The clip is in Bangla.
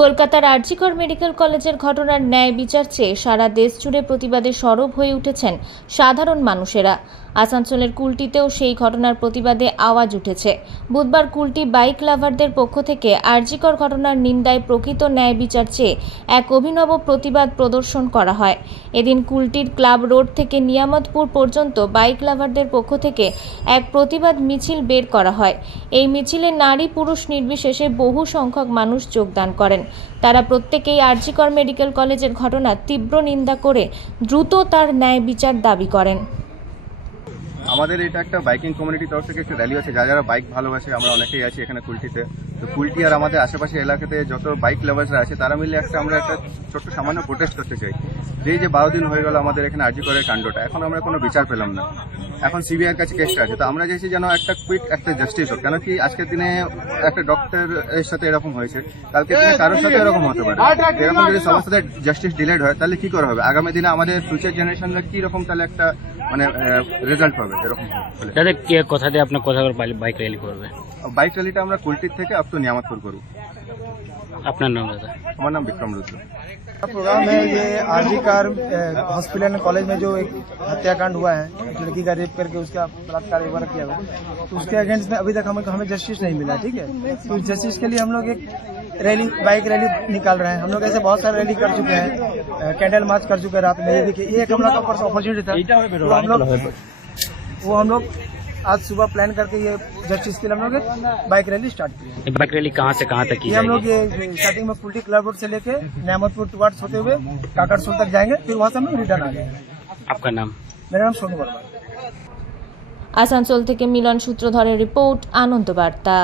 কলকাতার আরজিকর মেডিকেল কলেজের ঘটনার ন্যায় বিচার চেয়ে সারা দেশ জুড়ে প্রতিবাদে সরব হয়ে উঠেছেন সাধারণ মানুষেরা। আসানসোলের কুলটিতেও সেই ঘটনার প্রতিবাদে আওয়াজ উঠেছে। বুধবার কুলটি বাইক লাভারদের পক্ষ থেকে আরজিকর ঘটনার নিন্দায় প্রকৃত ন্যায় বিচার চেয়ে এক অভিনব প্রতিবাদ প্রদর্শন করা হয়। এদিন কুলটির ক্লাব রোড থেকে নিয়ামতপুর পর্যন্ত বাইক লাভারদের পক্ষ থেকে এক প্রতিবাদ মিছিল বের করা হয়। এই মিছিলে নারী পুরুষ নির্বিশেষে বহু সংখ্যক মানুষ যোগদান করেন। তারা প্রত্যেকেই আরজিকর মেডিকেল কলেজের ঘটনার তীব্র নিন্দা করে দ্রুত তার ন্যায় বিচার দাবি করেন। আমাদের এটা একটা বাইকিং কমিউনিটির তরফ থেকে একটা র্যালি আছে। যারা যারা বাইক ভালোবাসে, আমরা অনেকেই আছি এখানে কুলটিতে। তো কুলটি আর আমাদের আশেপাশে এলাকাতে যত বাইক লাভার্সরা আছে তারা মিলে একটা আমরা একটা ছোট্ট সামান্য প্রোটেস্ট করতে চাই। যেই যে বারো দিন হয়ে গেল আমাদের এখানে আর্জি করার কাণ্ডটা এখন আমরা কোনো বিচার পেলাম না। এখন সিবিআইয়ের কাছে কেসটা আছে তো আমরা চাইছি যেন একটা কুইক একটা জাস্টিস হোক কেন কি আজকের দিনে একটা ডক্টর এর সাথে এরকম হয়েছে কালকে দিনে কারোর সাথে এরকম হতে পারে। এরকম যদি সবার সাথে জাস্টিস ডিলেড হয় তাহলে কি করে হবে? আগামী দিনে আমাদের ফিউচার জেনারেশনরা কি রকম তাহলে একটা মানে রেজাল্ট পাবে এরকম। দাদা কে কথা দিয়ে আপনার কথা বাইক র্যালি করবে? বাইক র্যালিটা আমরা কুলটির থেকে আপ तो नियामतपुर करूँ। अपना नाम दादा हमारा नाम विक्रम रुद्र। प्रोग्राम है ये RG Kar hospital and college में जो एक हत्याकांड हुआ है एक लड़की का रेप करके उसका बलात्कार एक बार किया हुआ तो उसके अगेंस्ट में अभी तक हमें हमें जस्टिस नहीं मिला ठीक है? तो जस्टिस के लिए हम लोग एक रैली बाइक रैली निकाल रहे हैं। हम लोग ऐसे बहुत सारे रैली कर चुके हैं कैंडल मार्च कर चुके हैं रात में ये एक हम लोग का फ़र्स्ट अपॉर्चुनिटी था। तो हम लोग वो हम लोग आज सुबह प्लान करके ये जस्टिस के लिए हम लोग एक बाइक रैली स्टार्ट की है ये बाइक रैली कहाँ से कहाँ तक की ये हम लोग जाएगी ये स्टार्टिंग में कुल्टी क्लब रोड से लेके नियामतपुर टुवार्ड्स होते हुए काकड़सोल तक जाएंगे फिर वहां से हम लोग रिटर्न आ जाएंगे आपका नाम मेरा नाम सोनू वर्मा है। আসানসোল থেকে মিলন সূত্রধরের রিপোর্ট আনন্দ বার্তা